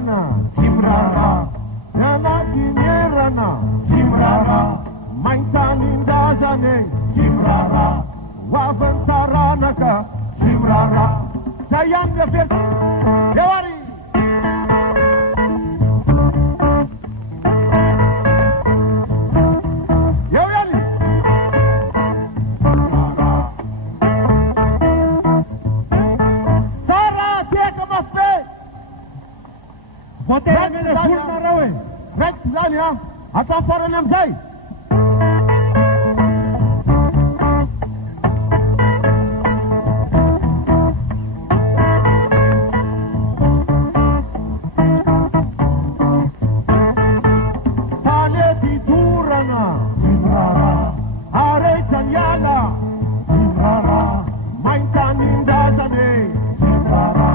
dorana, Tsy Miraharaha, miamaty mierana, Tsy Miraharaha, tanindrazana, Tsy Miraharaha, hoavin'ny taranaka, Tsy Miraharaha. Zay ihany ny averiko. Eo ary! Eo ihany! Tsara tiaka mafy! Voatena mena volonareo e! Raiky zany a! Atao farany amizay! Tanety dorana, Tsy Miraharaha, Arehitra niala, Tsy Miraharaha, tanindrazana, Tsy Miraharaha,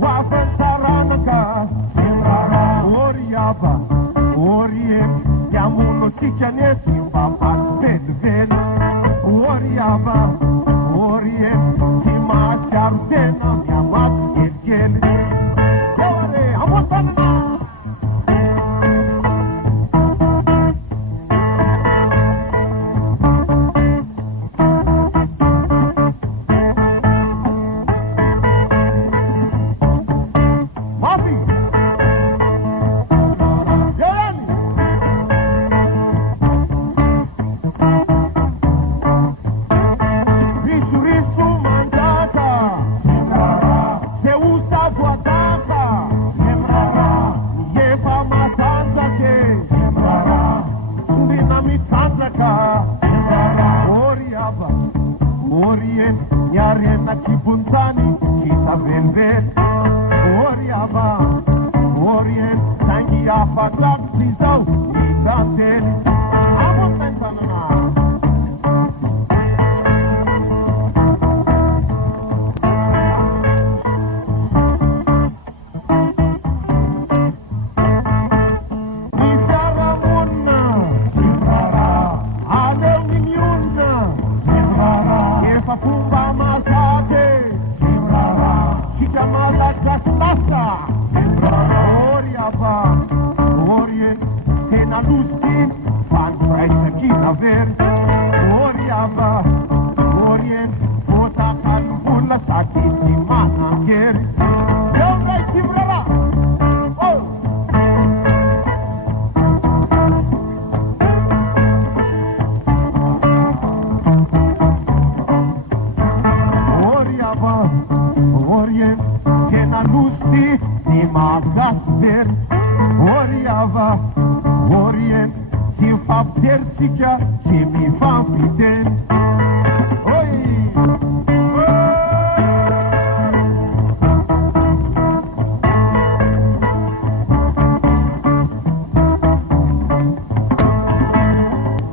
hoavin'ny taranaka, Tsy Miraharaha, ory ava, ory ety, hamono tsika nety, mba basy velively, ory ava, ory ety, tsy mahatsiaro tena, mihamaty tsikelikely. Eo are, ambony tanana! Risoriso manjaka, Tsy Miraharaha, voadaka, Tsy Miraharaha, efa matanjaka, Tsy Miraharaha, Sondriana mitrandraka, Tsy Miraharaha, ory ava, ory ety, an an-kibon'ny hita velively, ory ava, ory ety, Saingy afa-drakotra izao, hita teny. Hamono ny tanana. Isika Malagasy lasa, Tena losity, vandraisakina very, voadaka volona sady tsy manangery. Eo ndray Tsy Miraharaha. Tena losity, ny Malagasy very, tsy mifampijery sika, tsy mifampiteny.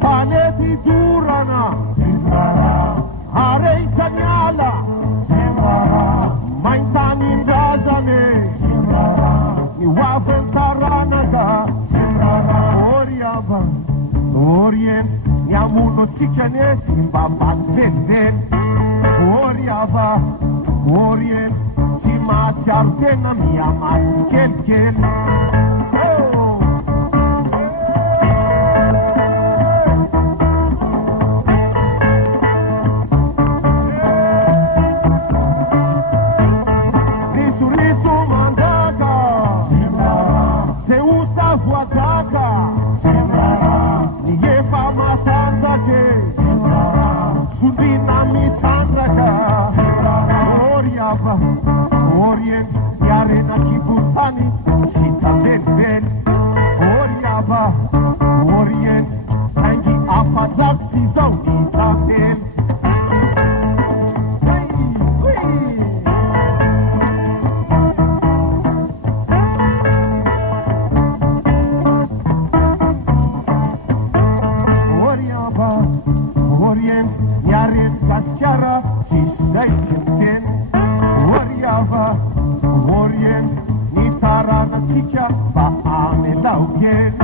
Tanety dorana, Tsy Miraharaha, Arehitra niala, Tsy Miraharaha, tanindrazana, Tsy Miraharaha, hoavin'ny taranaka, Tsy Miraharaha, ory ava, ory ety, hamono tsika nety, mba basy velively, ory ava, ory ety, tsy mahatsiaro tena, mihamaty tsikelikely. Risoriso manjaka, Tsy Miraharaha, voadaka, Tsy Miraharaha, efa matanjaka, Tsy Miraharaha, Sondriana mitrandraka, Tsy Miraharaha, ory ava, ory ety, an-kibon'ny hita velively, ory ava, ory ety, Saingy afa-drakotra izao, hita tena. Izay tsy miteny, ory ava, ory endry, ny taranantsika mba hamelao kely.